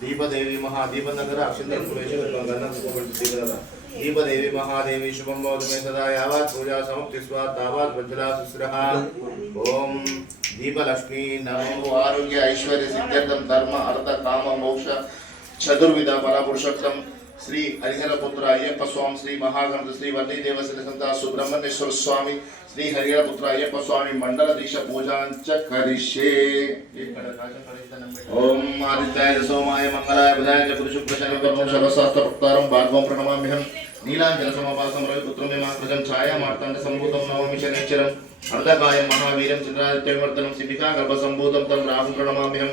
दीपदेवी महादीप नगर दीपदेवी महादेवी शुभम भवतु सदा यावत् पूजा समाप्तिस्वात् तावत् वज्रा शुश्रः ॐ दीपलक्ष्मी नमो आरोग्य ऐश्वर्य सिद्ध्यर्थं धर्म अर्थ काम मोक्ष चतुर्विध फलपुरुषोत्तम శ్రీ హరిహరపుత్ర అయ్యప్ప స్వామి శ్రీ మహాగణపతి శ్రీ వల్లి దేవసంత సుబ్రహ్మణ్యేశ్వర స్వామి శ్రీ హరిహరపుత్ర అయ్యప్ప స్వామి మండల దీక్ష పూజాంచ కరిష్యే. ఓం ఆదిత్యాయ సోమాయ మంగళాయ బుధాయ చ సర్వశాస్త్ర సర్వశాస్త్రప్రక్తారం భార్గవం ప్రణమామ్యహం. నీలాంజన సమపాసం రవిపుత్రం మేమాకృజం ఛాయా మార్తాండ సంభూతం నవమి శనిశ్చరం అర్ధకాయం మహావీరం చంద్రాదిత్యవర్ధనం సిబికా గర్భ సంభూతం తం రాహు ప్రణమామ్యహం.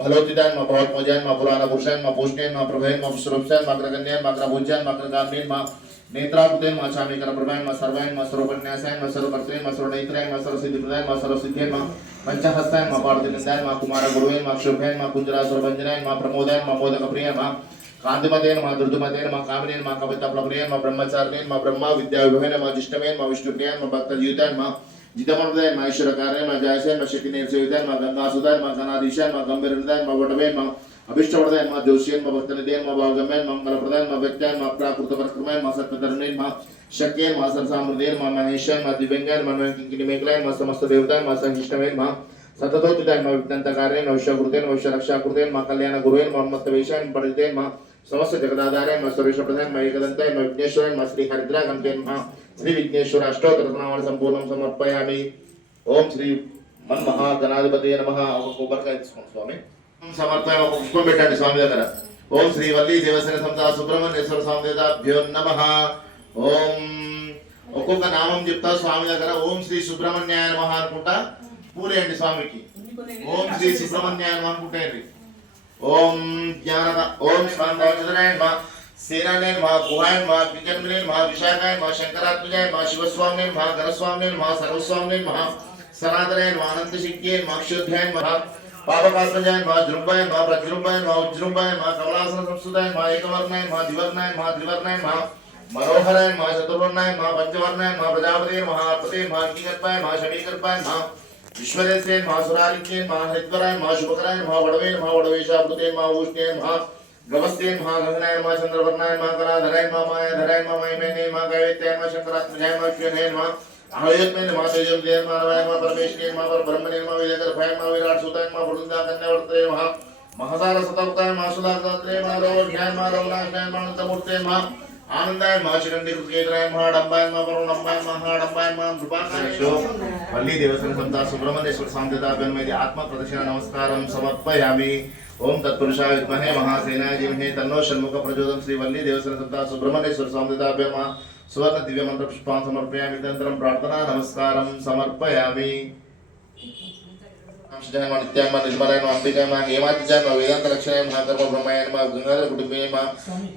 ભલોતિદાન मा बहुत मजान मा પુરાણ પુરુષાન मा પુષ્ણેન मा प्रभेन मा સુરભસાન मा અગ્રગણ્યાન मा અગ્રભુજ્યાન मा અગ્રગામીન मा नेत्रापुते मा चामिकर प्रभान मा सर्वेन मा सर्वपन्यासायन मा सर्वकर्त्रेन मा सर्वनेत्रायन मा सर्वसिद्धिप्रदायन मा सर्वसिद्धेन मा पंचहस्तायन मा पार्थिनिंदायन मा कुमारगुरुवेन मा शुभेन मा कुंजरा कुंजरासुरभंजनायन मा प्रमोदायन मा मोदकप्रियन मा कांतिमतेन मा दुर्दुमतेन मा कामिनेन मा कविताप्लवनेन मा ब्रह्मचारिनेन मा ब्रह्मा विद्याविभवेन मा जिष्टमेन मा विष्णुप्रियन मा भक्तजीवितायन मा जितमर्दाय मा ईश्वरकार्य मा जयसे मा शक्तिने सेविताय मा गंगासुदाय मा गणाधीशाय मा गंभीरदाय मा वटवे मा अभिष्टवर्धाय मा जोशियन मा भक्तनिधेय मा भागमय मा मंगलप्रदाय मा व्यक्ताय मा प्राकृत परिक्रमाय मा सत्पतरणे मा शक्य मा सरसामृदय मा महेशाय मा दिव्यंगाय मा किंकिनी मेघलाय मा समस्त देवताय मा संहिष्टमय मा सततोचिताय मा विज्ञानकार्य मा विश्वकृतेन मा विश्वरक्षाकृतेन मा कल्याण गुरुवेन मा मत्तवेशाय मा परितेन मा సమస్త జగదాధారాయ మా సురేష ప్రధాన్ మా ఏకదంతాయ మా విఘ్నేశ్వరాయ మా శ్రీ హరిద్రా నమః శ్రీ విఘ్నేశ్వర అష్టోత్తర నామాన్ని సంపూర్ణం సమర్పయామి. ఓం శ్రీ మన్మహా గణాధిపతి నమః. ఒక కొబ్బరికాయ తీసుకోండి స్వామి. సమర్పయామి ఒక పుష్పం పెట్టండి స్వామి దగ్గర. ఓం శ్రీ వల్లి దేవసేన సంత సుబ్రహ్మణ్యేశ్వర స్వామి దేవతాభ్యో నమః. ఓం. ఒక్కొక్క నామం చెప్తా స్వామి దగ్గర. ఓం శ్రీ సుబ్రహ్మణ్యాయ నమః అనుకుంటా? పూలేయండి స్వామికి. ఓం శ్రీ సుబ్రహ్మణ్యాయ నమః అనుకుంటేయండి ओम ज्ञान ओम शिवाय सेनाने नमः। गुहाय नमः विकर्मणे नमः, विशाखाय नमः, शंकरात्मजाय नमः शिवस्वामिने नमः गणस्वामिने नमः सर्वस्वामिने नमः, सनातनाय नमः अनंत शिक्ये नमः, अक्षोध्याय नमः पापकात्मजाय नमः ध्रुवाय नमः, प्रज्रुम्बाय नमः उज्रुम्बाय नमः कमलासन संस्कृताय नमः एकवर्णाय नमः द्विवर्णाय नमः, त्रिवर्णाय नमः, मनोहराय नमः, चतुर्वर्णाय नमः पंचवर्णाय नमः प्रजापते नमः अर्पते नमः अंगिकर्पाय नमः, शमीकर्पाय नमः विश्वदेशे महासुरारिक्ये महाहरिद्वराय महाशुभकराय महावडवे महावडवेशाब्दुते महाऊष्ण्ये महा गवस्ते महागगनाय महा चंद्रवर्णाय महाकलाधराय महामाय धराय महामहिमेने महाकावेत्याय महाशंकरात्मजाय महाश्वेने महा अहयोत्मेन महातेजोजय महानवाय महापरमेश्वरे महापरब्रह्मणे महाविजयगर्भाय महाविराट सुताय महापुरुषदा कन्यावर्तये महा महासार सतवताय महासुधार दात्रे महारवभ्याय महारवनाशाय महानंदमूर्ते महा మా పరబ్రహ్మణేన్ మా విజయగర్భాయన్ మా విరాట్ సూతాయన్ మా బృందా కన్యావర్తయ మా మహసార సతవతాయన్ మా సులాగ్రాత్రే మా రౌఢ్యాయన్ మా రౌలాశాయన్ మా అనంతమూర్తేన్ మా ఆనందాయ మా చిరండి కృతకేతరాయ మా డంబాయ మా వరుణంబాయ మా హాడంబాయ మా కృపాకాయ వల్లి దేవసేన సంత సుబ్రహ్మణ్యేశ్వర సాంతేతాభ్యన్మైది ఆత్మ ప్రదక్షిణ నమస్కారం సమర్పయామి ఓం తత్పురుషాయ విద్మహే మహాసేనాయ జీమహే తన్నో షణ్ముఖ ప్రచోదం శ్రీ వల్లి దేవసేన సంత సుబ్రహ్మణ్యేశ్వర సాంతేతాభ్యమ సువర్ణ దివ్య మంత్ర పుష్పాన్ సమర్పయామి తదనంతరం ప్రార్థనా నమస్కారం సమర్పయామి जन्म नित्यांग निर्मलायन अंबिका हेमातिजन्म वेदांत लक्षणायन महाकर्म ब्रह्मायन गंगाधर कुटुंबीयन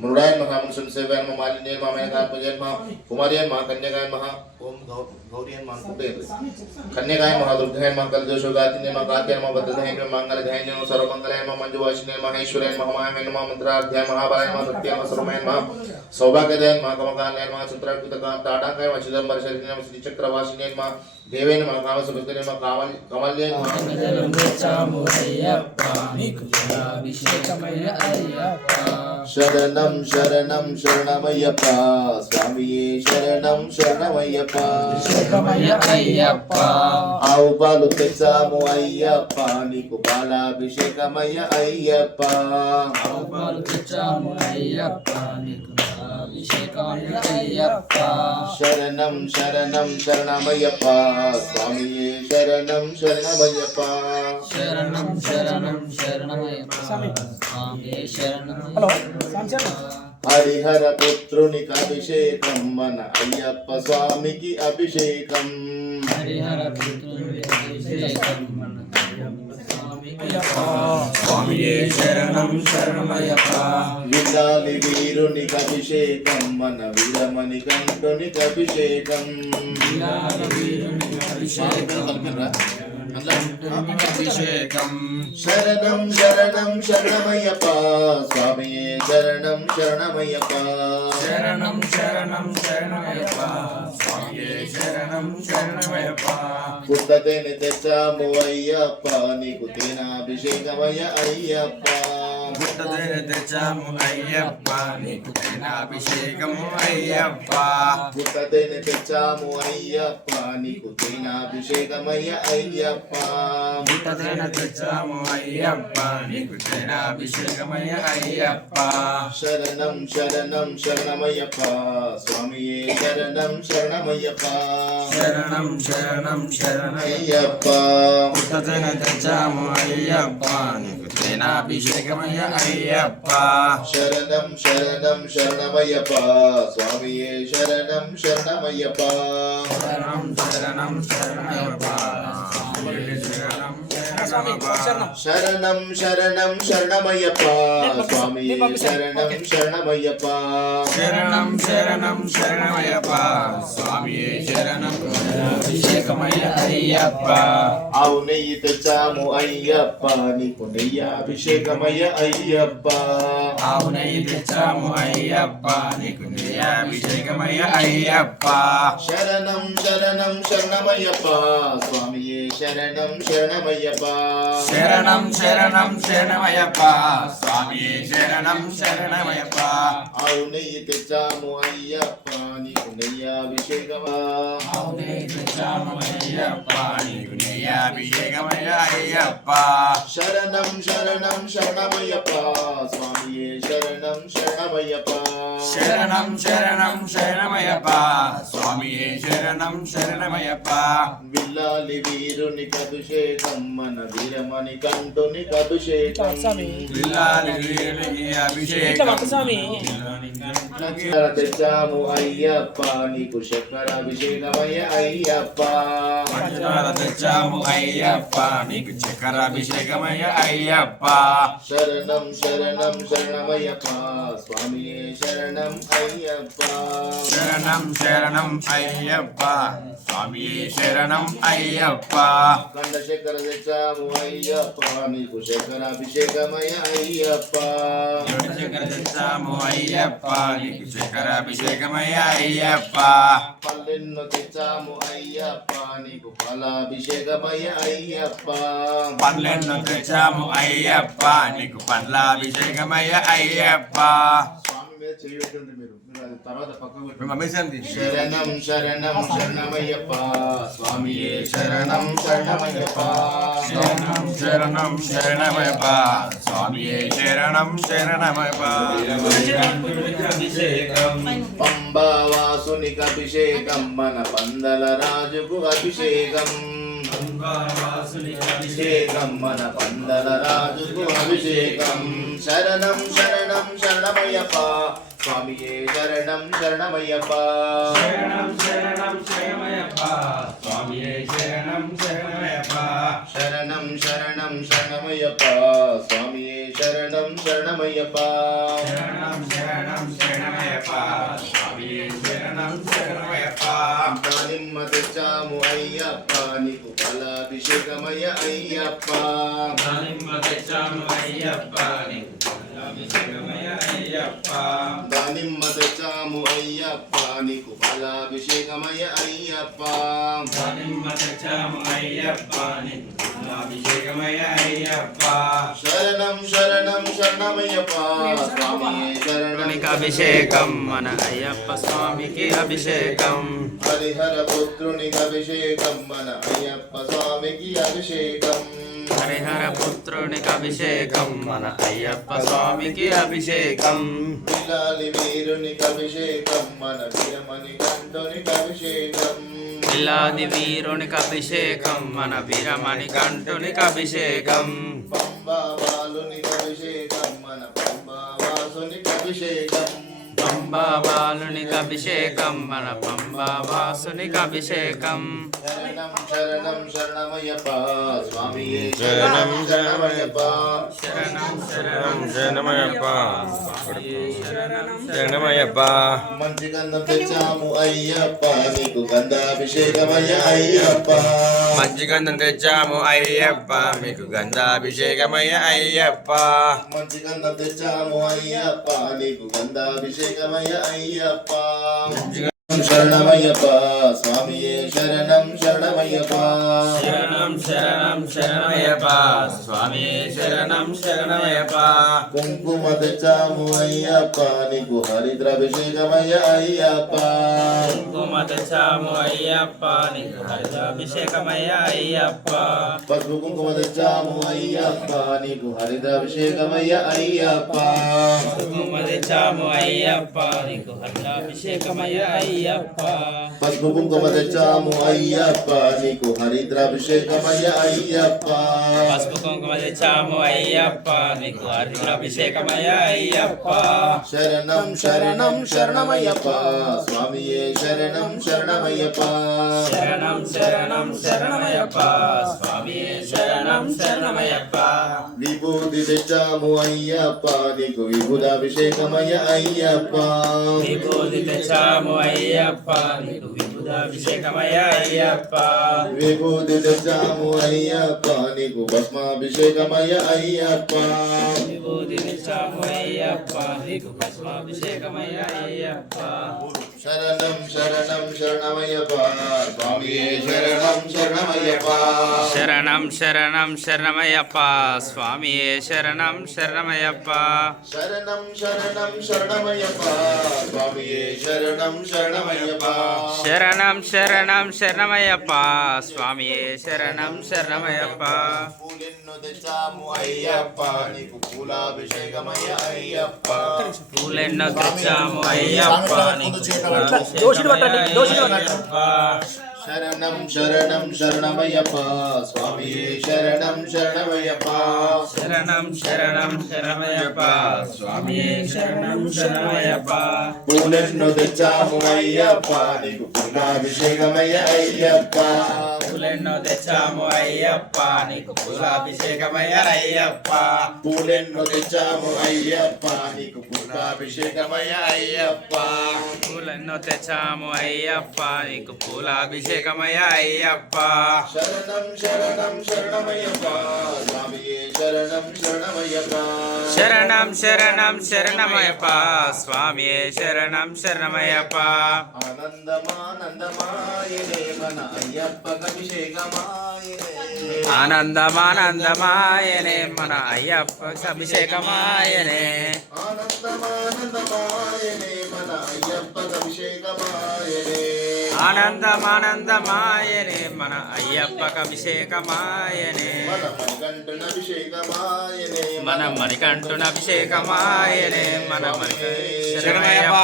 मृणायन महामनुषन सेवयन मालिन्यन मामयनात्मजन्म कुमारियन महाकन्याकायन महा ओम गौरियन महाकुबेर कन्याकायन महादुर्गायन महाकलजोशो गातिन्य महाकाप्यन महाभद्रधायन महामंगलधायन सर्वमंगलायन महामंजुवासिनयन महेश्वरयन महामायन महामंत्रार्ध्यायन महाबलायन महासत्यायन महासर्वमयन महा सौभाग्यदायन महाकमकालयन महाचंद्राकृतकाम ताटाकायन चिदंबर शरीरन श्रीचक्रवासिनयन महा దేవేన మా కామ సుభద్రే మా కామల్ కమల్య శరణం శరణం శరణమయ్యప్ప. స్వామియే శరణం శరణమయ్యప్ప. అయ్యప్ప. ఆవు పాలు తెచ్చాము అయ్యప్ప నీకు పాలాభిషేకమయ్య అయ్యప్ప. పాలు తెచ్చాము అయ్యప్ప నీకు పాలాభిషేకమయ్య అయ్యప్ప శరణం శరణం శరణమయ్యప్ప స్వామియే శరణం శరణమయ్యప్ప శరణం శరణం శరణమయ్యప్ప స్వామి శరణమయ్యప్ప హరిహర పుత్రునికి అభిషేకం మన అయ్యప్ప స్వామికి అభిషేకం హరిహర పుత్రుని అభిషేకం మన స్వామికి స్వామియే శరణం శరణమయ్యప్ప. విలాలి వీరునికి అభిషేకం మన వీరమణి కంఠునికి అభిషేకం. అభిషేకం. శరణం శరణం శరణమయ్యప్ప స్వామియే శరణం శరణమయ్యప్ప. శరణం శరణం శరణమయ్యప్ప. పుట్టతేని తెచ్చాము అయ్యప్ప నీకు తేనాభిషేకమయ్య అయ్యప్ప. పుట్టదేన తెచ్చాము అయ్యప్ప నీకు అభిషేకము అయ్యప్ప. పుట్టతేని తెచ్చాము అయ్యప్ప నీకు తేనాభిషేకమయ్య అయ్యప్ప. పుట్టదేన తెచ్చాము అయ్యప్ప నీకు అభిషేకమయ్య అయ్యప్ప. శరణం శరణం శరణమయ్యప్ప. స్వామియే శరణం శరణమయ్యప్ప. శరణం శరణం శరణమయ్య అయ్యప్ప పుట్టదేన తెచ్చాము అయ్యప్ప నీకు అభిషేకమయ్య అయ్యప్ప శరణం శరణం శరణమయ్యప్ప స్వామియే శరణం శరణమయ్యప్ప శరణం శరణం శరణమయ్యప్ప స్వామియే శరణం శరణమయ్యప్ప శరణం. శరణం శరణమయ్యప్ప. స్వామియే శరణం శరణమయ్యప్ప. శరణం శరణం శరణమయ్యప్ప. స్వామియే శరణం. అభిషేకమయ్య అయ్యప్ప. ఆవు నెయ్యి తెచ్చాము అయ్యప్ప. నీకు నెయ్యి అభిషేకమయ్య అయ్యప్ప. ఆవు నెయ్యి తెచ్చాము అయ్యప్ప. నీకు అభిషేకమయ్య అయ్యప్ప. శరణం శరణం శరణమయ్యప్ప. స్వామియే சரணம் சரணமையப்பா சரணம் சரணம் சரணமயப்பா சுவாமியே சரணம் சரணமயப்பா அவுனையை தெச்சாமு ஐயப்பா நீ உன்னையா அபிஷேகமா அவுனையை தெச்சாமு ஐயப்பா நீ உன்னையா அபிஷேகமயா ஐயப்பா சரணம் சரணம் சரணமயப்பா சுவாமியே சரணம் சரணமயப்பா சரணம் சரணம் சரணமயப்பா சுவாமியே சரணம் சரணமயப்பா வில்லாலி வீரு వీరునికి అభిషేకం మన వీరమణి కంఠునికి అభిషేకం. తెచ్చాము అయ్యప్ప నీకు చక్కెర అభిషేకమయ్య అయ్యప్ప. పంచదార తెచ్చాము అయ్యప్ప నీకు చక్కెర అభిషేకమయ్య అయ్యప్ప. శరణం శరణం శరణమయ్యప్ప స్వామియే శరణం అయ్యప్ప. శరణం శరణం అయ్యప్ప. స్వామియే శరణం అయ్యప్ప. చక్కెర తెచ్చాము అయ్యప్ప. నీకు చక్కెర అభిషేకమయ్య అయ్యప్ప. చక్కెర తెచ్చాము అయ్యప్ప. నీకు చక్కెర అభిషేకమయ్య అయ్యప్ప పల్లెన్ను తెచ్చాము అయ్యప్ప. నీకు ఫలాభిషేకమయ్య అయ్యప్ప పన్నెండు తెచ్చాము అయ్యప్ప నీకు పండ్ల అభిషేకమయ్య అయ్యప్ప. చేయొద్దండి మీరు. మీరు అది తర్వాత పక్కకు పెట్టండి. మేము అమ్మేశాంది శరణం శరణం శరణమయ్యప్ప. స్వామియే శరణం శరణమయ్యప్ప. శరణం శరణం శరణమయ్యప్ప. స్వామియే శరణం శరణమయ్యప్ప. పంబావాసునికి అభిషేకం మన పందల రాజుకు అభిషేకం. అభిషేకం మన పందల రాజుకు అభిషేకం శరణం శరణం శరణమయ్యప్ప. స్వామియే శరణం శరణమయ్యప్ప. ఫలాభిషేకమయ్య అయ్యప్ప. దానిమ్మ తెచ్చాము అయ్యప్ప. అభిషేకమయ దానిమ్మ తెచ్చాము అయ్యప్ప నీకు ఫలాభిషేకమయ అయ్యప్ప. దానిమ్మ తెచ్చాము అయ్యప్ప నీకు అభిషేకమయ అయ్యప్ప. శరణం శరణం శరణమయ్యప్ప. స్వామి శరణం. అభిషేకం మన అయ్యప్ప స్వామికి అభిషేకం. హరిహర పుత్రునికి అభిషేకం మన అయ్యప్ప స్వామికి అభిషేకం. హరిహర పుత్రునికి అభిషేకం మన అయ్యప్ప స్వామికి అభిషేకం. పిల్లాలి వీరునికి అభిషేకం మన వీరమణి కంఠునికి అభిషేకం పిల్లాది వీరునికి అభిషేకం మన వీరమణి కంఠునికి అభిషేకం. పంబా బాలునికి అభిషేకం మన పంబా వాసునికి అభిషేకం. బాలునికి అభిషేకం మన పంబా వాసునికి అభిషేకం శరణం శరణమయ్యప్ప స్వామి. శరణం శరణమయ్యప్ప. శరణం శరణం. శరణమయ్యప్ప. శరణమయ్యప్ప. మంచి గంధం తెచ్చాము అయ్యప్ప. నీకు గంధాభిషేకమయ్య అయ్యప్ప. మంచి గంధం తెచ్చాము అయ్యప్ప మీకు గంధాభిషేకమయ్య అయ్యప్ప మంచి గంధం తెచ్చాము అయ్యప్ప నీకు గంధాభిషేకమయ్య అయ్యప్ప శరణమయ్యప్ప స్వామియే శరణం శరణమయ్యప్ప శరణం శరణం శరణమయ్యప్ప స్వామి శరణం శరణమయ్యప్ప కుంకుమ తెచ్చాము అయ్యప్ప నీకు హరిద్రాభిషేకమయ్య అయ్యప్ప కుంకుమ తెచ్చాము అయ్యప్ప నీకు హరితాభిషేకమయ్య అయ్యప్ప పసుపు కుంకుమ తెచ్చాము అయ్యప్ప నీకు హరిద్రాభిషేకమయ్య అయ్యప్ప కుంకుమ తెచ్చాము అయ్యప్ప నీకు హరితాభిషేకమయ్య అయ్యప్ప పసుపు కుంకుమ తెచ్చాము అయ్యప్ప నీకు హరిద్రాభిషేకమయ్య అయ్యప్ప పసుపు కుంకుమ తెచ్చాము అయ్యప్ప నీకు హరితాభిషేకమయ్య అయ్యప్ప శరణం శరణం శరణమయ్యప్ప స్వామియే శరణం శరణమయ్యప్ప శరణం శరణం శరణమయ్యప్ప స్వామి శరణం శరణమయ్యప్ప విభూతి తెచ్చాము అయ్యప్ప నీకు విభుదాభిషేకమయ్య అయ్యప్ప విభూతి తెచ్చాము అయ్యప్ప నీకు విభుదాభిషేకమయ్య అయ్యప్ప విభూతి తెచ్చాము అయ్యప్ప నీకు భస్మాభిషేకమయ్య అయ్యప్ప విభూతి తెచ్చాము అయ్యప్ప నీకు భస్మాభిషేకమయ్య అయ్యప్ప శరణం శరణం శరణమయ్యప్ప. స్వామియే శరణం శరణమయ్యప్ప. శరణం శరణం శరణమయ్యప్ప. స్వామియే శరణం శరణమయ్యప్ప. శరణం శరణం శరణమయ్యప్ప. స్వామియే శరణం శరణమయ్యప్ప. శరణం శరణం శరణమయ్యప్ప. స్వామియే శరణం శరణమయ్యప్ప. పూలెన్ను తెచ్చాము అయ్యప్ప నీకు పూలాభిషేకమయ్య అయ్యప్ప. పూలెన్నో తెచ్చాము అయ్యప్ప నీకు శరణం శరణం శరణమయ్యప్ప స్వామియే శరణం శరణమయ్యప్ప. శరణం శరణం శరణమయ్యప్ప స్వామియే శరణం శరణమయ్యప్ప. పూలెన్ను తెచ్చాము అయ్యప్ప నీకు పూలాభిషేకమయ్య అయ్యప్ప. పూలెన్నో తెచ్చాము అయ్యప్ప. నీకు పూలాభిషేకమయ్య అయ్యప్ప పూలెన్ను తెచ్చాము అయ్యప్ప. నీకు పూలాభిషేకమయ్య అయ్యప్ప. పూలెన్నో తెచ్చాము అయ్యప్ప. నీకు పూలాభిషేకమయ్య అయ్యప్ప. శరణం శరణం శరణమయ్యప్ప. శరణం శరణమయ్యప్ప. శరణం శరణం శరణమయ్యప్ప. స్వామియే శరణం శరణమయ్యప్ప. ఆనందమానందమాయనే. మన అభిషేకమాయనే. ఆనందమానందమాయనే మన అయ్యప్ప అభిషేకమాయనే. ఆనందమానందమాయనే మన అయ్యప్పకు అభిషేకమాయనే. ఆనందమానందమాయనే మన అయ్యప్పకు అభిషేకమాయనే. మన మణికంఠున అభిషేకమాయనే మన మణికంఠున అభిషేకమాయనే మన మణి శరణమయ్యప్ప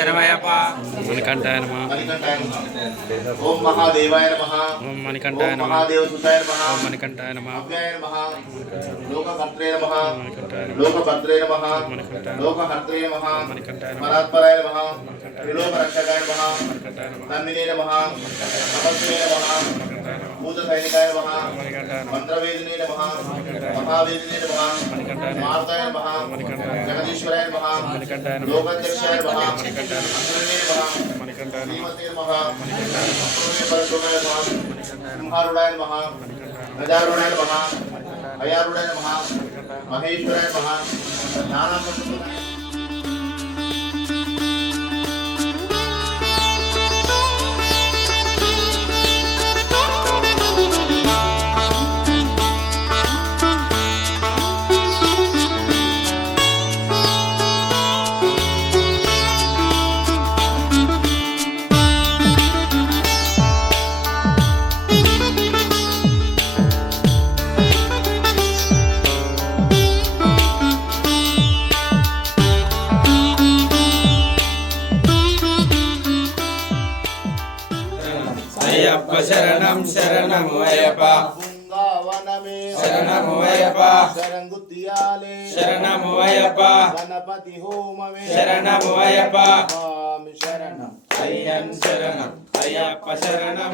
శరణమయ్యప్ప మణికంఠాయ నమః. ఓం మహాదేవాయ నమః ఓం మణికంఠాయ నమః మహాదేవ సుతాయ నమః ఓం మణికంఠాయ నమః అవ్యాయ నమః లోకకర్త్రే నమః లోకభద్రే నమః లోకహర్త్రే నమః పరాత్పరాయ నమః త్రిలోకరక్షకాయ నమః తన్మినే నమః నమస్తే నమః మణికంఠాయ నమః భూత సైనికాయ నమః మణికంఠాయ నమః మంత్రవేదినే నమః మహావేదినే నమః మణికంఠాయ నమః మార్తాయ నమః మణికంఠాయ నమః జగదీశ్వరాయ నమః మణికంఠాయ నమః లోకాధ్యక్షాయ నమః మణికంఠాయ నమః అగ్రనే నమః మణికంఠాయ నమః శ్రీమతే నమః అప్రమే పరశురాయ నమః సింహారుడాయ నమః గజారుడాయ నమః అయారుడాయ నమః మహేశ్వరాయ నమః అయ్యప్ప శరణము అయ్యప్ప బృందావనమే శరణము అయ్యప్ప శరంగుత్తియాలే శరణము అయ్యప్ప గణపతి హోమమే శరణము అయ్యప్ప స్వామి శరణం అయ్యన్ శరణం అయ్యప్ప శరణం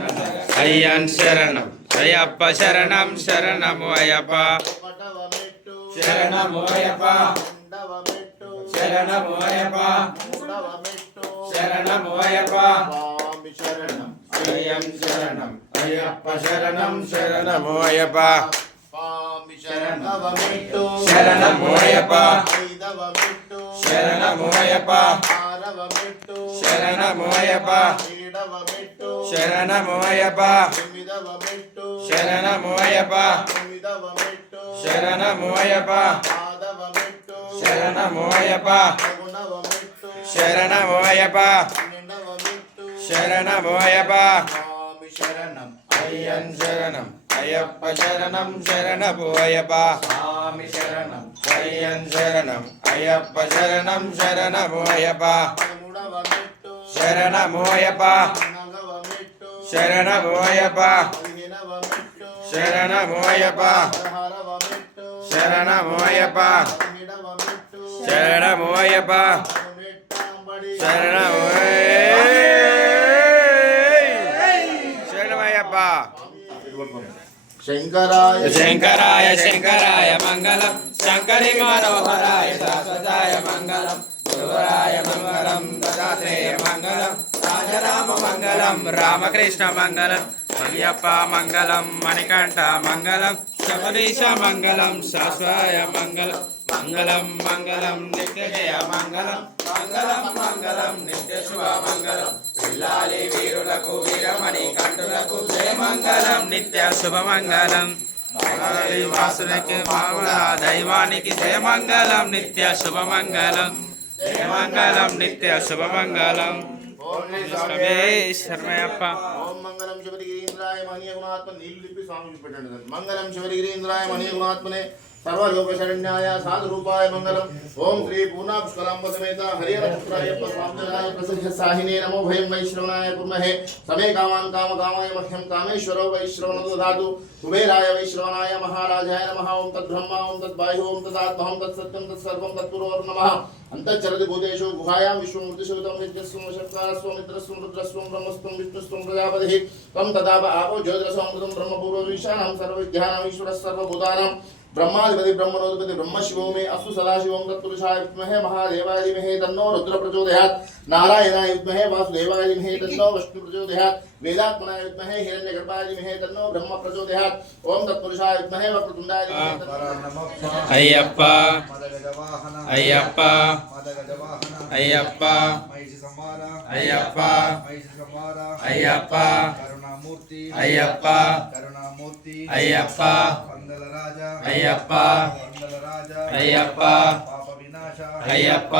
అయ్యన్ శరణం అయ్యప్ప శరణం శరణము అయ్యప్ప ఒకటవ మెట్టు శరణము అయ్యప్ప రెండవ మెట్టు శరణము అయ్యప్ప మూడవ మెట్టు శరణము అయ్యప్ప స్వామి శరణం అయ్యన్ శరణం అయ్యప్ప శరణం శరణము అయ్యప్ప. స్వామి శరణవ మెట్టు శరణము అయ్యప్ప. ఐదవ మెట్టు శరణము అయ్యప్ప. ఆరవ మెట్టు శరణము అయ్యప్ప. ఏడవ మెట్టు శరణము అయ్యప్ప. ఎనిమిదవ మెట్టు శరణము అయ్యప్ప. తొమ్మిదవ మెట్టు శరణము అయ్యప్ప. పాదవ మెట్టు శరణము అయ్యప్ప. పదకొండవ మెట్టు శరణము అయ్యప్ప. పన్నెండవ మెట్టు శరణము అయ్యప్ప. சரணம். ஐயன் சரணம். ஐயப்ப சரணம் சரணபு ஐயப்பா. சாமி சரணம். ஐயன் சரணம். ஐயப்ப சரணம் சரணபு ஐயப்பா. சரணமோ ஐயப்பா. சரணமோ ஐயப்பா. சரணமோ ஐயப்பா. சரணமோ ஐயப்பா. சரணமோ ஐயப்பா. சரணமோ శంకరాయ శంకరాయ శంకరాయ మంగళం. శంకరి మనోహరాయ శాశ్వతాయ మంగళం. గురువరాయ మంగళం దదాత్రేయ మంగళం. రాజరామ మంగళం రామకృష్ణ మంగళం. అయ్యప్ప మంగళం మణికంఠ మంగళం. శబరీశ మంగళం శాశ్వయ మంగళం. మంగళం మంగళం నిత్యజయ మంగళం. మంగళం మంగళం నిత్య శుభ మంగళం. పిల్లాలి వీరులకు వీరమణి కంటులకు జయ మంగళం నిత్య శుభ మంగళం మామూలి వాసులకి మామూల దైవానికి జయ మంగళం నిత్య శుభ మంగళం జయ మంగళం నిత్య శుభ మంగళం శర్మయ్యప్ప ఓం మంగళం శివగిరీంద్రాయ మహనీయ గుణాత్మ నీళ్లు తిప్పి స్వామి చూపెట్టండి మంగళం శివగిరీంద్రాయ మహనీయ सर्वलोकशरण्याय साधुरूपाय मङ्गलम् ॐ श्री पूर्णापुष्कलाम्बसमेता हरिहरपुत्राय प्रसाम्यदाय प्रसिद्धसाहिने नमो भयं वैश्रवणाय कुर्महे। समे कामान् कामकामाय मह्यं कामेश्वरो वैश्रवणो ददातु कुबेराय वैश्रवणाय महाराजाय नमः। ॐ तद्ब्रह्मा ॐ तद्बाह्यो ॐ तदात्महं तत्सत्यं तत्सर्वं तत्पुरोर्नमः अन्तश्चरति गुहायां विश्वमूर्तिशुतं नित्यस्वं शक्तारस्वं रुद्रस्वं, ब्रह्मस्वं, विष्णुस्वं, प्रजापतिः। त्वं तदाप आपो ज्योतिरसमृतं सर्वभूतानां ब्रह्माधिपति ब्रह्मणोधिपति ब्रह्मशिवो मे अस्तु सदाशिवं तत्पुरुषाय विद्महे महादेवाय धीमहि तन्नो रुद्र प्रचोदयात् नारायणाय विद्महे वासुदेवाय धीमहि तन्नो विष्णु प्रचोदयात् वेदात्मनाय विद्महे हिरण्यगर्भाय धीमहि तन्नो ब्रह्म प्रचोदयात् ओम तत्पुरुषाय विद्महे वक्रतुण्डाय धीमहि तन्नो अय्यप्प। अय्यप्प। अय्यप्प। अय्यप्प। अय्यप्प। करुणामूर्ति। अय्यप्प। अय्यप्प। ధీమహి తన్నో అయ్యప్ప మదగజవాహన అయ్యప్ప మదగజవాహన అయ్యప్ప మహిషి సంహార అయ్యప్ప మహిషి సంహార అయ్యప్ప కరుణామూర్తి అయ్యప్ప కరుణామూర్తి అయ్యప్ప వందల రాజ అయ్యప్ప వందల రాజ అయ్యప్ప పాప వినాశ అయ్యప్ప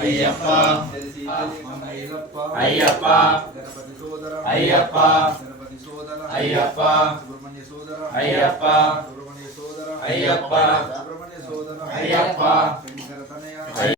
అయ్యప్ప అయ్యప్ప గణపతి సోదర అయ్యప్ప గణపతి సోదర అయ్యప్ప సుబ్రహ్మణ్య సోదర అయ్యప్ప సుబ్రహ్మణ్య సోదర అయ్యప్ప సుబ్రహ్మణ్య సోదర అయ్యప్ప శంకర